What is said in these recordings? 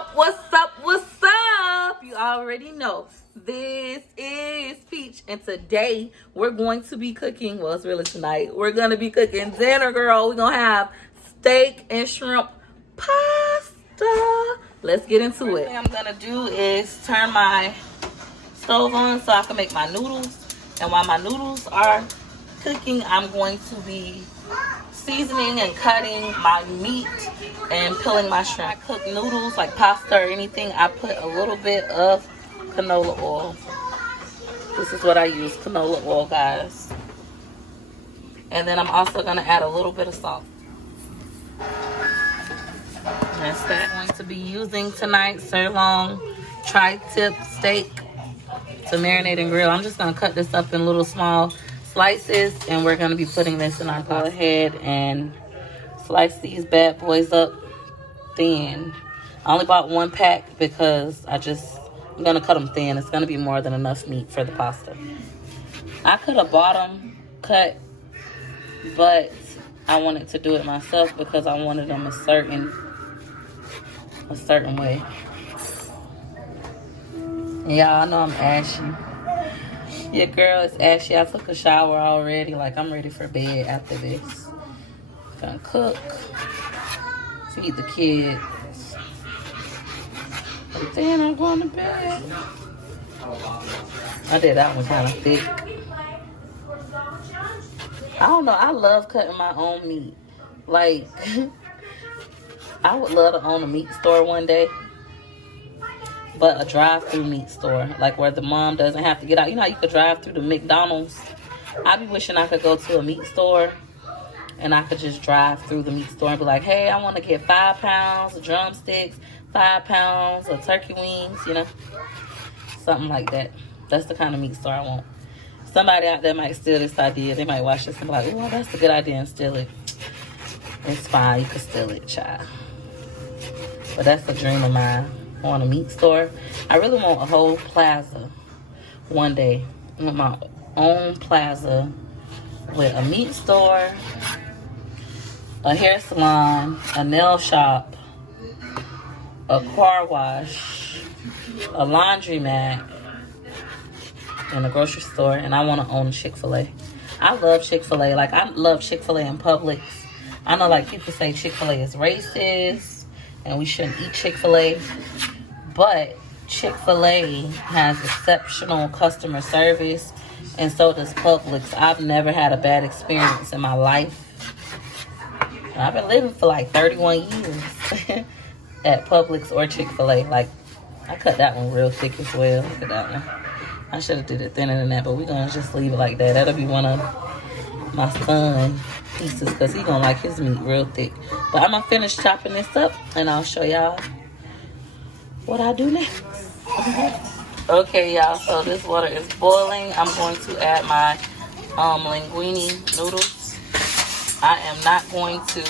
up? What's up? What's up? You already know. This is Peach, and today we're going to be cooking. Well, it's really tonight. We're going to be cooking dinner, girl. We're going to have steak and shrimp pasta. Let's get into it. What I'm going to do is turn my stove on so I can make my noodles. And while my noodles are cooking, I'm going to be seasoning and cutting my meat and peeling my shrimp. I cook noodles like pasta or anything, I put a little bit of canola oil. This is what I use, canola oil, guys. And then I'm also going to add a little bit of salt. That's that. I'm going to be using tonight sirloin tri-tip steak to marinate and grill. I'm just going to cut this up in little small slices, and we're going to be putting this in our pot. Go ahead and slice these bad boys up thin. I only bought one pack because I'm going to cut them thin. It's going to be more than enough meat for the pasta. I could have bought them cut, but I wanted to do it myself because I wanted them a certain way. Yeah, I know I'm ashy. Your girl is ashy. I took a shower already. Like, I'm ready for bed after this. Gonna cook. Feed the kids. And then I'm going to bed. I did that one kind of thick. I don't know. I love cutting my own meat. Like, I would love to own a meat store one day. But a drive-through meat store, like where the mom doesn't have to get out. You know how you could drive through the McDonald's? I be wishing I could go to a meat store and I could just drive through the meat store and be like, hey, I want to get 5 pounds of drumsticks, 5 pounds of turkey wings, you know? Something like that. That's the kind of meat store I want. Somebody out there might steal this idea. They might watch this and be like, oh, that's a good idea, and steal it. It's fine. You can steal it, child. But that's a dream of mine. On a meat store. I really want a whole plaza one day. I want my own plaza with a meat store, a hair salon, a nail shop, a car wash, a laundromat, and a grocery store. And I want to own Chick-fil-A. I love Chick-fil-A. Like, I love Chick-fil-A in Publix. I know, like, people say Chick-fil-A is racist and we shouldn't eat Chick-fil-A, but Chick-fil-A has exceptional customer service, and so does Publix. I've never had a bad experience in my life. I've been living for like 31 years at Publix or Chick-fil-A. Like, I cut that one real thick as well. Look at that one. I should have did it thinner than that, but we're going to just leave it like that. That'll be one of my son's pieces because he's going to like his meat real thick. But I'm going to finish chopping this up, and I'll show y'all what I do next. Okay, y'all, so this water is boiling. I'm going to add my linguine noodles. I am not going to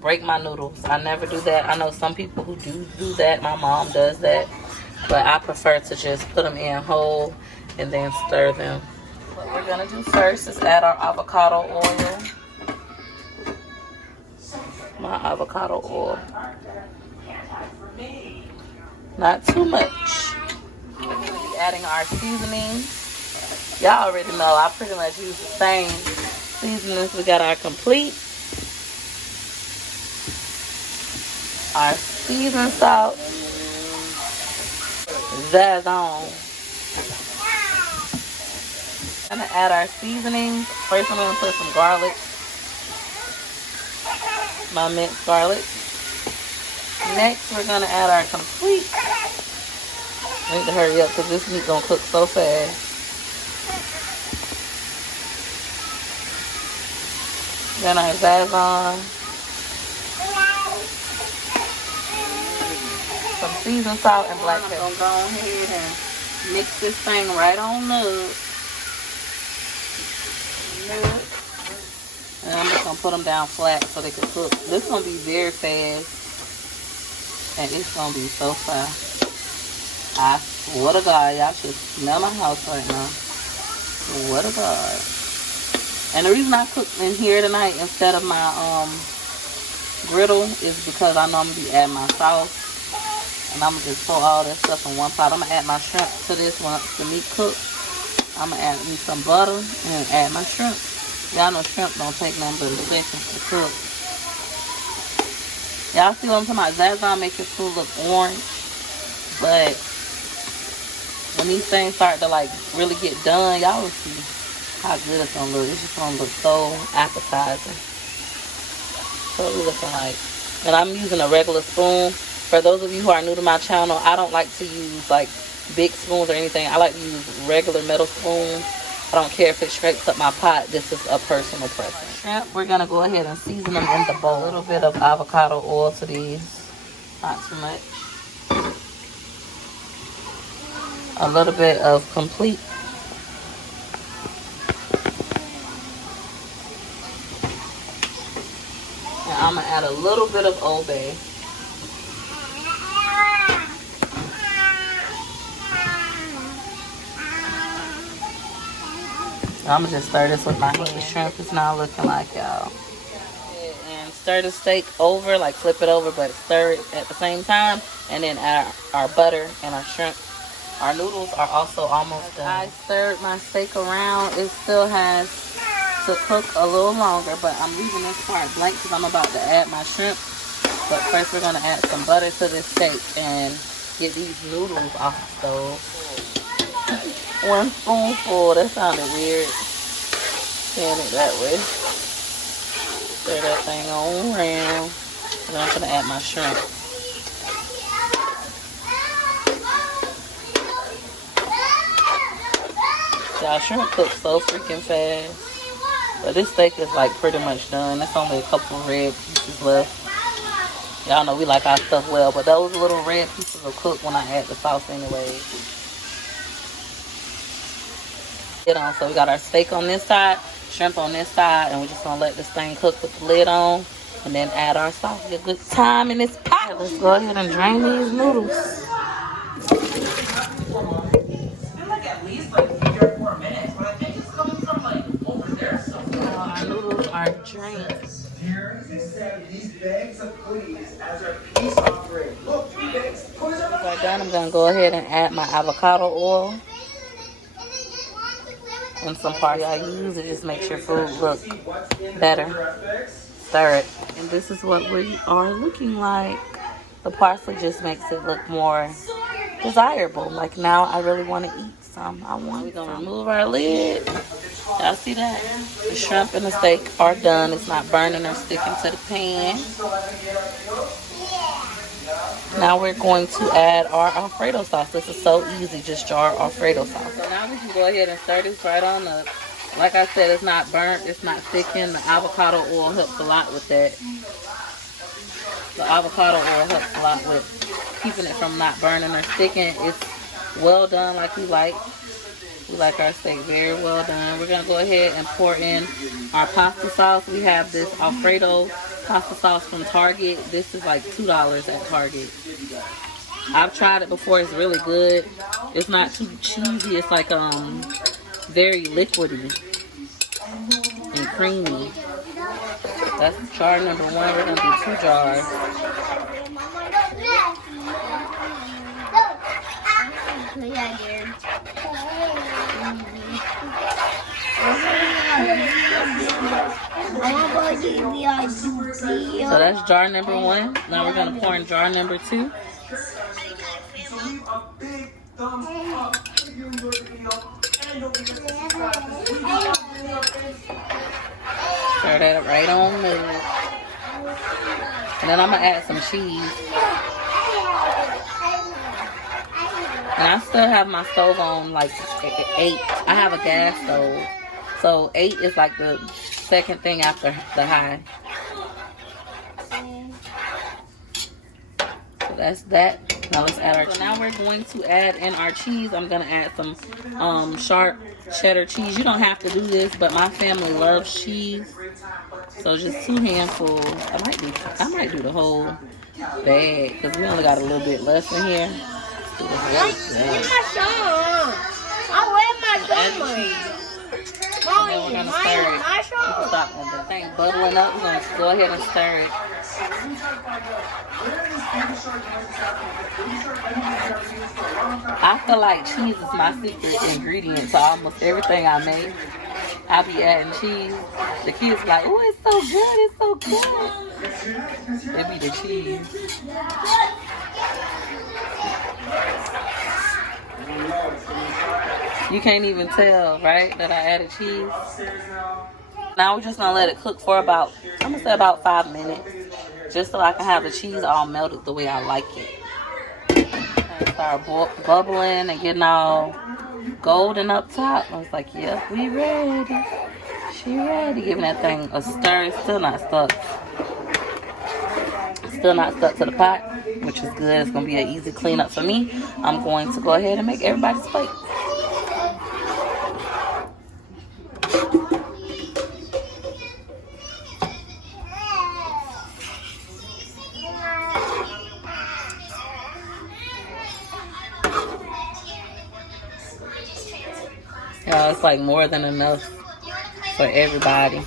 break my noodles. I never do that. I know some people who do that. My mom does that. But I prefer to just put them in whole and then stir them. What we're going to do first is add our avocado oil. My avocado oil. Not too much. We're going to be adding our seasoning. Y'all already know I pretty much use the same seasonings. We got our complete, our seasoned salt, Zazon. I'm going to add our seasonings. First I'm going to put some garlic. My minced garlic. Next, we're going to add our complete. I need to hurry up because this meat going to cook so fast. Then our Zazon. Some seasoned salt and black pepper. I'm going to go ahead and mix this thing right on up. And I'm just going to put them down flat so they can cook. This is going to be very fast. And it's going to be so fast. I swear to God, y'all should smell my house right now. Swear to God. And the reason I cooked in here tonight instead of my griddle is because I know I'm going to be adding my sauce. And I'm gonna just throw all that stuff in one pot. I'm gonna add my shrimp to this once the meat cooks. I'm gonna add me some butter and add my shrimp. Y'all know shrimp don't take nothing but a second to cook. Y'all see what I'm talking about? Zazon make your food look orange. But when these things start to like really get done, y'all will see how good it's gonna look. It's just gonna look so appetizing. So what looking like. And I'm using a regular spoon. For those of you who are new to my channel, I don't like to use like big spoons or anything. I like to use regular metal spoons. I don't care if it scrapes up my pot. This is a personal preference. Shrimp, we're gonna go ahead and season them in the bowl. A little bit of avocado oil to these, not too much. A little bit of complete. And I'm gonna add a little bit of Old Bay. I'm gonna just stir this with my hand. The shrimp is now looking like, y'all. And stir the steak over, like flip it over, but stir it at the same time. And then add our butter and our shrimp. Our noodles are also almost done. I stirred my steak around. It still has to cook a little longer, but I'm leaving this part blank because I'm about to add my shrimp. But first we're gonna add some butter to this steak and get these noodles off the stove. 1 spoonful, that sounded weird, saying it that way. Stir that thing on around. And I'm gonna add my shrimp. Y'all, shrimp cooks so freaking fast. But this steak is like pretty much done. There's only a couple red pieces left. Y'all know we like our stuff well, but those little red pieces will cook when I add the sauce anyway. So we got our steak on this side, shrimp on this side, and we're just gonna let this thing cook with the lid on, and then add our sauce. Get a good time in this pot. Let's go ahead and drain these noodles. It's been like at least like 3 or 4 minutes, but I think it's coming from like over there somewhere. Our noodles are drained. Here, accept these bags of goodies as our peace offering. Look, 3 bags. Once I'm done, I'm gonna go ahead and add my avocado oil. And some parsley I use, it just makes your food look better. Stir it. And this is what we are looking like. The parsley just makes it look more desirable. Like now I really want to eat some. We're gonna remove our lid. Y'all see that? The shrimp and the steak are done. It's not burning or sticking to the pan. Now we're going to add our Alfredo sauce. This is so easy, just jar Alfredo sauce. So now we can go ahead and stir this right on up. Like I said, it's not burnt, it's not thickened. The avocado oil helps a lot with that. The avocado oil helps a lot with keeping it from not burning or sticking. It's well done like we like. We like our steak very well done. We're gonna go ahead and pour in our pasta sauce. We have this Alfredo pasta sauce from Target. This is like $2 at Target. I've tried it before. It's really good. It's not too cheesy. It's like very liquidy and creamy. That's jar number 1. We're gonna do 2 jars. So that's jar number 1. Now we're gonna pour in jar number 2. Stir that up right on there. And then I'm gonna add some cheese. And I still have my stove on like 8. I have a gas stove. So 8 is like the second thing after the high. So that's that. Now let's add our cheese. So now we're going to add in our cheese. I'm gonna add some sharp cheddar cheese. You don't have to do this, but my family loves cheese. So just 2 handfuls. I might do the whole bag because we only got a little bit left in here. Where's my song? Where's my song? And then we're gonna stir it. You can stop when the thing bubbling up. We're gonna go ahead and stir it. we try to find out where this baby shark noise is happening. Baby shark, I think we've never seen this for a long time. I feel like cheese is my secret ingredient to almost everything I make. I be adding cheese. The kids be like, oh, it's so good, it's so good. It be the cheese. You can't even tell, right, that I added cheese. Now we're just gonna let it cook for about, I'm gonna say about 5 minutes. Just so I can have the cheese all melted the way I like it. And start bubbling and getting all golden up top. I was like, yep, we ready. She ready. Giving that thing a stir. It's still not stuck. Still not stuck to the pot, which is good. It's going to be an easy cleanup for me. I'm going to go ahead and make everybody's plate. It's like more than enough for everybody.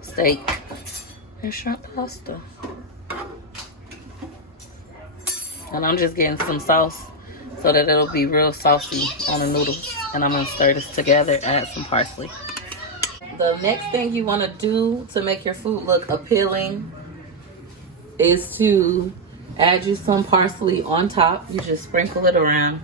Steak and shrimp pasta. And I'm just getting some sauce so that it'll be real saucy on the noodles. And I'm gonna stir this together, add some parsley. The next thing you wanna do to make your food look appealing is to add you some parsley on top. You just sprinkle it around.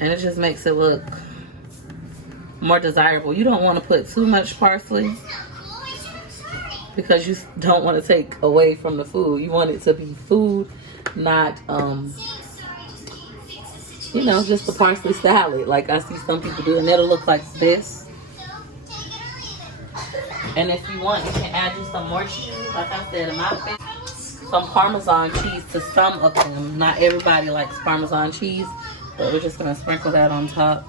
And it just makes it look more desirable. You don't want to put too much parsley because you don't want to take away from the food. You want it to be food, not, you know, just a parsley salad. Like I see some people do, and it'll look like this. And if you want, you can add just some more cheese. Like I said, in my favorite, some Parmesan cheese to some of them. Not everybody likes Parmesan cheese. But we're just gonna sprinkle that on top,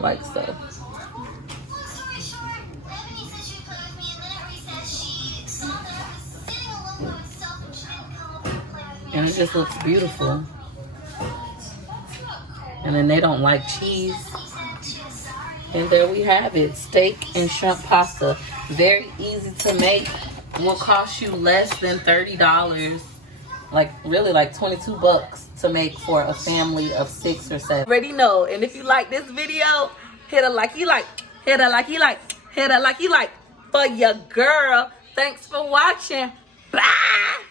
like so. And it just looks beautiful. And then they don't like cheese. And there we have it, steak and shrimp pasta. Very easy to make. Will cost you less than $30. Like really like 22 bucks to make for a family of 6 or 7. Already know. And if you like this video, hit a likey like, hit a likey like, hit a likey like for your girl. Thanks for watching. Bye.